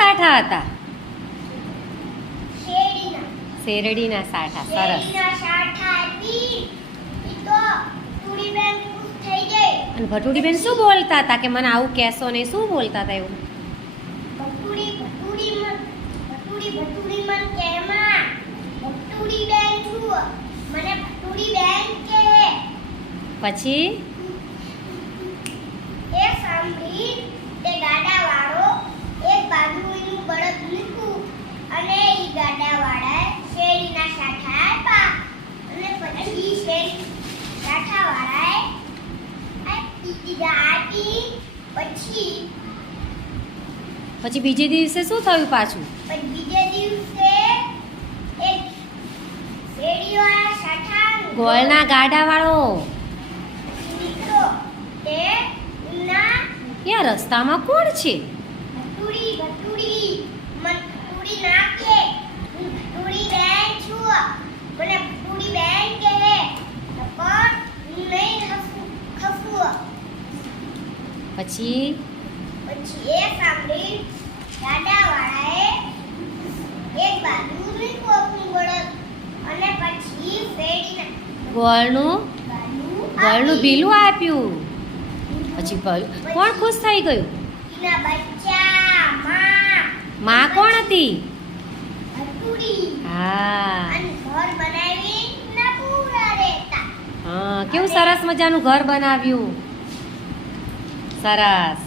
સાઠા હતા? શેરડીના. શેરડીના સાઠા. સરસ. શેરડીના સાઠા હતી. ઈ તો ભટુડીબેન ખુશ થઈ ગઈ. અને ભટુડીબેન શું બોલતા હતા કે મને આવું કહેશો ને? શું બોલતા હતા એવું? ભટુડી મન કહેમાં. ભટુડીબેન છું. મને ભટુડીબેન કહે. પછી એ સાંભળી તે ગાડાવાળો એક બાજુ એનું બળદ મૂક્યું અને ઈ ગાડાવાળાએ શેરડીના સાઠા આપ્યા અને પછી સાઠાવાળાએ આપી. પછી બીજે દિવસે શું થયું પાછું? બીજે દિવસે એક શેરડીવાળા સાઠા ગોળના ગાડાવાળો દીકરો તે ના યાર રસ્તામાં કોણ છે? ભટુડી નાખે. હું ભટુડી બેન છું. મને ભટુડી બેન કહે. પણ હું નહીં ખફું. પછી એ સાંભળી ગાડાવાળાએ એક બાજુ મૂક્યું આપણું બળદ અને પછી શેરડીના ગોળનું આપ્યું. ભીલું આપ્યું. પછી કોણ ખુશ થઈ ગયું? એના બચ્ચા માં કોણ હતી? ભટુડી. હા અને ઘર બનાવી ના પૂરા રહેતા. હા, કેવું સરસ મજાનું ઘર બનાવ્યું. સરસ.